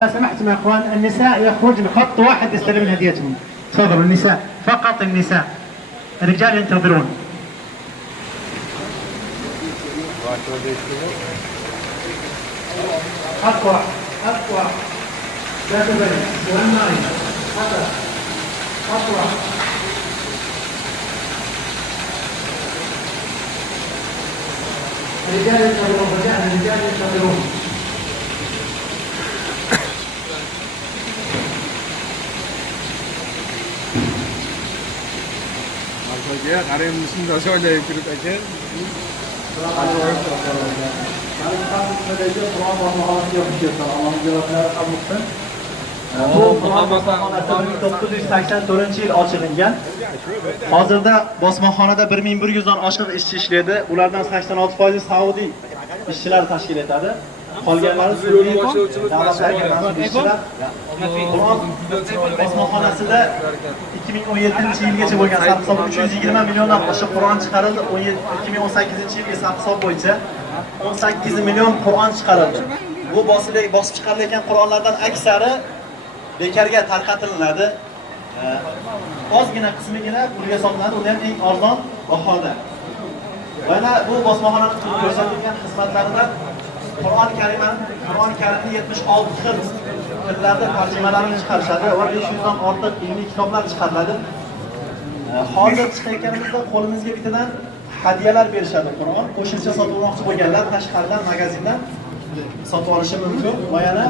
سمحتم يا اخوان، النساء يخرجن خط واحد يستلمن هديتهم. تفضلوا النساء، فقط النساء، الرجال ينتظرون. خط واحد، خط واحد. لا تبين، والنايم، خط واحد. الرجال ينتظرون، الرجال ينتظرون. Arkadaşlar, karayım dışında şöyle yürüyüp eken. Bu bosmaxonasi 1984-yil ochilingan. Hozirda bosmaxonada 1100 dan oshiq ishchi ishlaydi. Ulardan 86% Saudiy ishchilar tashkil etadi. Qolganlari sunniy davlatlarga mansub ishchilar. Bosmaxonasida 2017-yilgacha bo'lgan sarhisob 320 milliondan oshiq Qur'on chiqarildi. 2018-yilgi sarhisob bo'yicha 18 million Qur'on chiqarildi. Bu bosib chiqarilayotgan Qur'onlardan aksari bekarga tarqatilinadi. Ozgina qismigina pulga sotiladi, u ham eng arzon bahoda. Mana bu bosmaxonaning ko'rsatilgan xizmatlaridan Qur'on Karimni 76 xil tillarda tarjimalarini chiqarishadi va 500 dan ortiq ilmiy kitoblar chiqariladi. Hozir chiqayotganimizda qo'limizga bitadan hadiyalar berishadi Qur'on. Qo'shimcha sotib olmoqchi bo'lganlar tashqaridan magazindan sotib olishi mumkin. Va yana